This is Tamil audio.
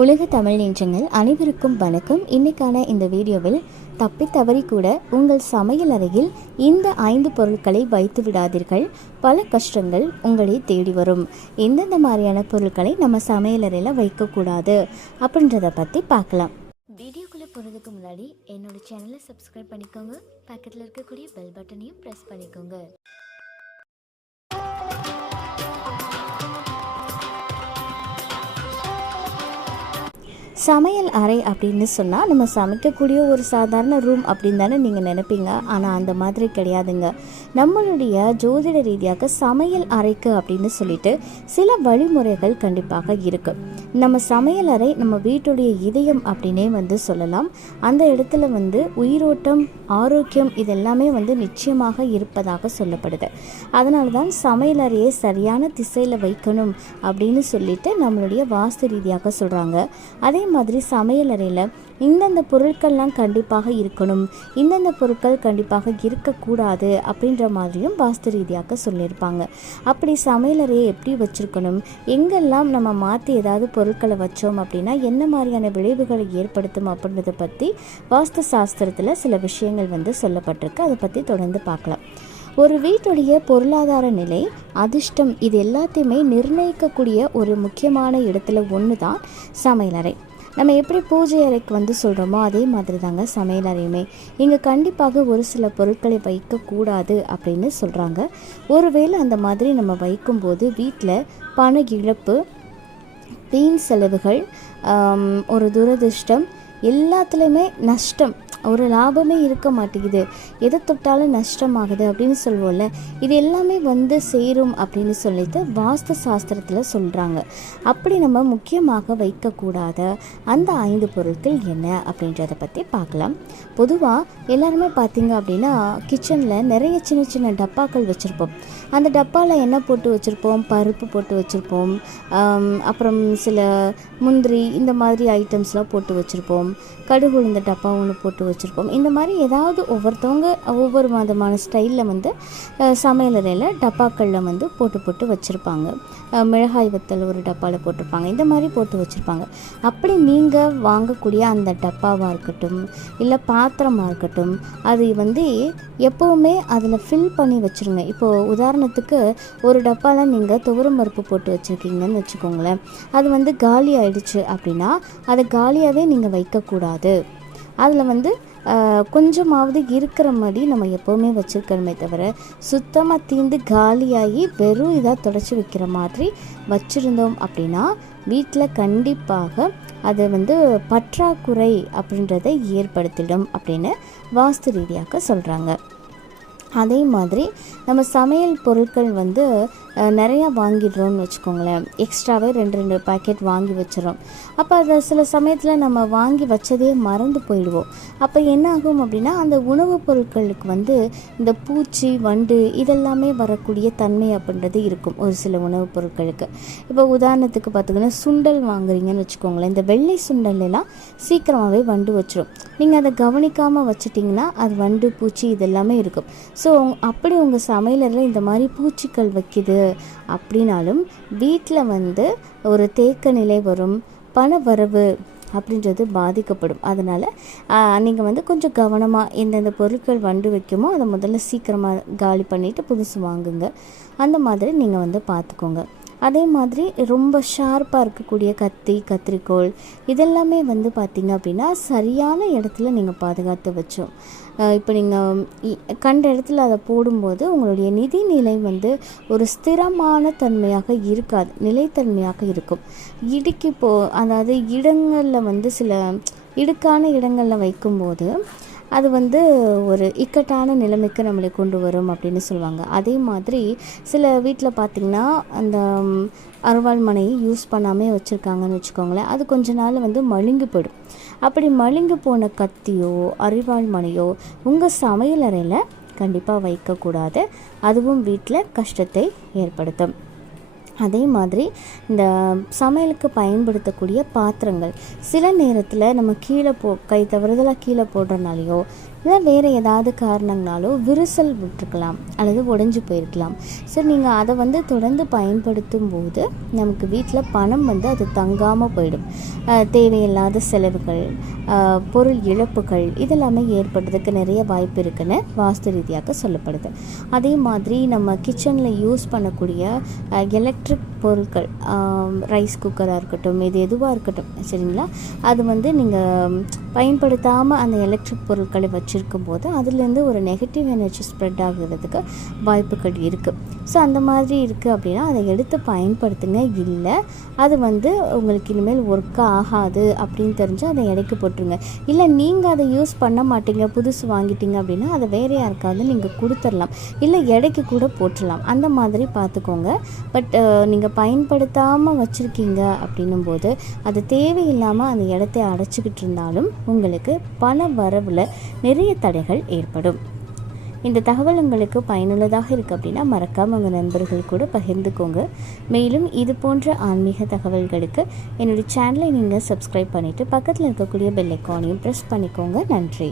உலக தமிழ் நெஞ்சங்கள் அனைவருக்கும் வணக்கம். இன்னைக்கான இந்த வீடியோவில் தப்பி தவறி கூட உங்கள் சமையல் அறையில் இந்த ஐந்து பொருட்களை வைத்து விடாதீர்கள். பல கஷ்டங்கள் உங்களை தேடி வரும். எந்தெந்த மாதிரியான பொருட்களை நம்ம சமையல் அறையில் வைக்கக்கூடாது அப்படின்றத பற்றி பார்க்கலாம். வீடியோக்குள்ளே போகிறதுக்கு முன்னாடி என்னோட சேனலை சப்ஸ்கிரைப் பண்ணிக்கோங்க. பக்கத்தில் இருக்கக்கூடிய பெல் பட்டனையும் ப்ரெஸ் பண்ணிக்கோங்க. சமையல் அறை அப்படின்னு சொன்னால் நம்ம சமைக்கக்கூடிய ஒரு சாதாரண ரூம் அப்படின்னு தானே நீங்கள் நினைப்பீங்க. ஆனால் அந்த மாதிரி கிடையாதுங்க. நம்மளுடைய ஜோதிட ரீதியாக சமையல் அறைக்கு அப்படின்னு சொல்லிட்டு சில வழிமுறைகள் கண்டிப்பாக இருக்கு. நம்ம சமையல் அறை நம்ம வீட்டுடைய இதயம் அப்படின்னே வந்து சொல்லலாம். அந்த இடத்துல வந்து உயிரோட்டம் ஆரோக்கியம் இதெல்லாமே வந்து நிச்சயமாக இருப்பதாக சொல்லப்படுது. அதனால தான் சமையல் அறையை சரியான திசையில் வைக்கணும் அப்படின்னு சொல்லிட்டு நம்மளுடைய வாஸ்து ரீதியாக சொல்கிறாங்க அதே மாதிரி சமையல் அறையில் இந்தந்த பொருட்கள்லாம் கண்டிப்பாக இருக்கணும். இந்தந்த பொருட்கள் கண்டிப்பாக இருக்கக்கூடாது அப்படின்ற மாதிரியும் வாஸ்து ரீதியாக சொல்லியிருப்பாங்க. அப்படி சமையலறையை எப்படி வச்சுருக்கணும்? எங்கெல்லாம் நம்ம மாற்றி ஏதாவது பொருட்களை வச்சோம் அப்படின்னா என்ன மாதிரியான விளைவுகளை ஏற்படுத்தும் அப்படின்றத பற்றி வாஸ்து சாஸ்திரத்தில் சில விஷயங்கள் வந்து சொல்லப்பட்டிருக்கு. அதை பற்றி தொடர்ந்து பார்க்கலாம். ஒரு வீட்டுடைய பொருளாதார நிலை அதிர்ஷ்டம் இது எல்லாத்தையுமே நிர்ணயிக்கக்கூடிய ஒரு முக்கியமான இடத்துல ஒன்று தான் சமையலறை நம்ம எப்படி பூஜை அறைக்கு வந்து சொல்கிறோமோ அதே மாதிரி தாங்க சமையல் அறையுமே. இங்கே கண்டிப்பாக ஒரு சில பொருட்களை வைக்கக்கூடாது அப்படின்னு சொல்கிறாங்க ஒருவேளை அந்த மாதிரி நம்ம வைக்கும்போது வீட்டில் பண இழப்பு வீண் செலவுகள் ஒரு துரதிர்ஷ்டம் எல்லாத்துலேயுமே நஷ்டம் ஒரு லாபமே இருக்க மாட்டேங்குது. எதை தொட்டாலும் நஷ்டமாகுது அப்படின்னு சொல்லுவோம்ல இது எல்லாமே வந்து சேரும் அப்படின்னு சொல்லிட்டு வாஸ்து சாஸ்திரத்தில் சொல்கிறாங்க அப்படி நம்ம முக்கியமாக வைக்கக்கூடாத அந்த ஐந்து பொருட்கள் என்ன அப்படின்றத பற்றி பார்க்கலாம். பொதுவாக எல்லாருமே பார்த்திங்க அப்படின்னா கிச்சனில் நிறைய சின்ன சின்ன டப்பாக்கள் வச்சுருப்போம். அந்த டப்பாவில் என்ன போட்டு வச்சுருப்போம் பருப்பு போட்டு வச்சுருப்போம் அப்புறம் சில முந்திரி இந்த மாதிரி ஐட்டம்ஸ்லாம் போட்டு வச்சுருப்போம். கடுகு உளுந்த டப்பா ஒன்று போட்டு வச்சுருப்போம். இந்த மாதிரி ஏதாவது ஒவ்வொருத்தவங்க ஒவ்வொரு விதமான ஸ்டைலில் வந்து சமையலறையில் டப்பாக்களில் வந்து போட்டு போட்டு வச்சுருப்பாங்க. மிளகாய் வத்தல் ஒரு டப்பாவில் போட்டிருப்பாங்க. இந்த மாதிரி போட்டு வச்சுருப்பாங்க. அப்படி நீங்கள் வாங்கக்கூடிய அந்த டப்பாவாக இருக்கட்டும் இல்லை பாத்திரமாக இருக்கட்டும் அது வந்து எப்போவுமே அதில் ஃபில் பண்ணி வச்சுருங்க. இப்போது உதாரணத்துக்கு ஒரு டப்பாவில் நீங்கள் துவரம் பருப்பு போட்டு வச்சுருக்கீங்கன்னு வச்சுக்கோங்களேன். அது வந்து காலி ஆயிடுச்சு அப்படின்னா அதை காலியாகவே நீங்கள் வைக்கக்கூடாது. அதில் வந்து கொஞ்சமாவது இருக்கிற மாதிரி நம்ம எப்போவுமே வச்சுருக்கணுமே தவிர சுத்தமாக தீந்து காலியாகி வெறும் இதாக தொடச்சி வைக்கிற மாதிரி வச்சுருந்தோம் அப்படின்னா வீட்டில் கண்டிப்பாக அது வந்து பற்றாக்குறை அப்படின்றத ஏற்படுத்திடும் அப்படின்னு வாஸ்து ரீதியாக சொல்கிறாங்க அதே மாதிரி நம்ம சமையல் பொருட்கள் வந்து நிறையா வாங்கிடுறோம்னு வச்சுக்கோங்களேன். எக்ஸ்ட்ராவே ரெண்டு ரெண்டு பாக்கெட் வாங்கி வச்சிடறோம். அப்போ அதை சில சமயத்தில் நம்ம வாங்கி வச்சதே மறந்து போயிடுவோம். அப்போ என்ன ஆகும் அப்படின்னா அந்த உணவுப் பொருட்களுக்கு வந்து இந்த பூச்சி வண்டு இதெல்லாமே வரக்கூடிய தன்மை அப்படின்றது இருக்கும் ஒரு சில உணவுப் பொருட்களுக்கு. இப்போ உதாரணத்துக்கு பார்த்திங்கன்னா சுண்டல் வாங்குறீங்கன்னு வச்சுக்கோங்களேன். இந்த வெள்ளை சுண்டல்லாம் சீக்கிரமாகவே வண்டு வச்சிடும் நீங்கள் அதை கவனிக்காமல் வச்சிட்டிங்கன்னா அது வண்டு பூச்சி இதெல்லாமே இருக்கும். ஸோ அப்படி உங்கள் சமையலறையில் இந்த மாதிரி பூச்சிகள் வைக்குது அப்படின்னாலும் வீட்டில் வந்து ஒரு தேக்க நிலை வரும் பண வரவு அப்படின்றது பாதிக்கப்படும். அதனால் நீங்கள் வந்து கொஞ்சம் கவனமாக எந்தெந்த பொருட்கள் வண்டு வைக்குமோ அதை முதல்ல சீக்கிரமாக காலி பண்ணிவிட்டு புதுசு வாங்குங்க. அந்த மாதிரி நீங்கள் வந்து பார்த்துக்கோங்க. அதே மாதிரி ரொம்ப ஷார்ப்பாக இருக்கக்கூடிய கத்தி கத்திரிக்கோல் இதெல்லாமே வந்து பார்த்திங்க அப்படின்னா சரியான இடத்துல நீங்கள் பாதுகாத்து வச்சோம். இப்போ நீங்கள் கண்ட இடத்துல அதை போடும்போது உங்களுடைய நிதி நிலை வந்து ஒரு ஸ்திரமான தன்மையாக இருக்காது நிலைத்தன்மையாக இருக்கும். இடுக்கி போ அதாவது இடங்களில் வந்து சில இடுக்கான இடங்களில் வைக்கும்போது அது வந்து ஒரு இக்கட்டான நிலைமைக்கு நம்மளை கொண்டு வரும் அப்படின்னு சொல்லுவாங்க. அதே மாதிரி சில வீட்டில் பார்த்திங்கன்னா அந்த அருவாள் மனையை யூஸ் பண்ணாமே வச்சுருக்காங்கன்னு வச்சுக்கோங்களேன். அது கொஞ்ச நாள் வந்து மழுங்கி போயிடும். அப்படி மழுங்கி போன கத்தியோ அரிவாள் மனையோ உங்கள் சமையலறையில் கண்டிப்பாக வைக்கக்கூடாது. அதுவும் வீட்டில் கஷ்டத்தை ஏற்படுத்தும். அதே மாதிரி இந்த சமையலுக்கு பயன்படுத்தக்கூடிய பாத்திரங்கள். சில நேரத்தில் நம்ம கீழே போ கை தவறுதலாக கீழே போடுறனாலையோ இல்லை வேறு ஏதாவது காரணங்களாலோ விரிசல் விட்டுருக்கலாம். அல்லது உடஞ்சி போயிருக்கலாம். ஸோ நீங்கள் அதை வந்து தொடர்ந்து பயன்படுத்தும் போது நமக்கு வீட்டில் பணம் வந்து அது தங்காமல் போயிடும். தேவையில்லாத செலவுகள் பொருள் இழப்புகள் இதெல்லாமே ஏற்படுறதுக்கு நிறைய வாய்ப்பு இருக்குன்னு வாஸ்து ரீதியாக சொல்லப்படுது. அதே மாதிரி நம்ம கிச்சனில் யூஸ் பண்ணக்கூடிய எலக்ட்ரிக் பொருட்கள் ரைஸ் குக்கராக இருக்கட்டும் இது எதுவாக இருக்கட்டும் சரிங்களா? அது வந்து நீங்கள் பயன்படுத்தாமல் அந்த எலக்ட்ரிக் பொருட்களை வச்சுருக்கும் போது அதுலேருந்து ஒரு நெகட்டிவ் எனர்ஜி ஸ்ப்ரெட் ஆகுறதுக்கு வாய்ப்புகள் இருக்குது ஸோ அந்த மாதிரி இருக்குது அப்படின்னா அதை எடுத்து பயன்படுத்துங்க. இல்லை அது வந்து உங்களுக்கு இனிமேல் ஒர்க் ஆகாது அப்படின்னு தெரிஞ்சு அதை இடைக்கு போட்டுருங்க. இல்லை நீங்கள் அதை யூஸ் பண்ண மாட்டீங்க புதுசு வாங்கிட்டீங்க அப்படின்னா அதை வேறு யாருக்காவது நீங்கள் கொடுத்துடலாம். இல்லை எடைக்கு கூட போட்டுடலாம். அந்த மாதிரி பார்த்துக்கோங்க. பட் நீங்கள் நீங்கள் பயன்படுத்தாமல் வச்சுருக்கீங்க அப்படின்னும் போது அது தேவையில்லாமல் அந்த இடத்தை அடைச்சிக்கிட்டு இருந்தாலும் உங்களுக்கு பண வரவில் நிறைய தடைகள் ஏற்படும். இந்த தகவல் உங்களுக்கு பயனுள்ளதாக இருக்குது அப்படின்னா மறக்காமல் உங்கள் நண்பர்கள் கூட பகிர்ந்துக்கோங்க. மேலும் இது போன்ற ஆன்மீக தகவல்களுக்கு என்னுடைய சேனலை நீங்கள் சப்ஸ்கிரைப் பண்ணிவிட்டு பக்கத்தில் இருக்கக்கூடிய பெல் ஐக்கானையும் ப்ரெஸ் பண்ணிக்கோங்க. நன்றி.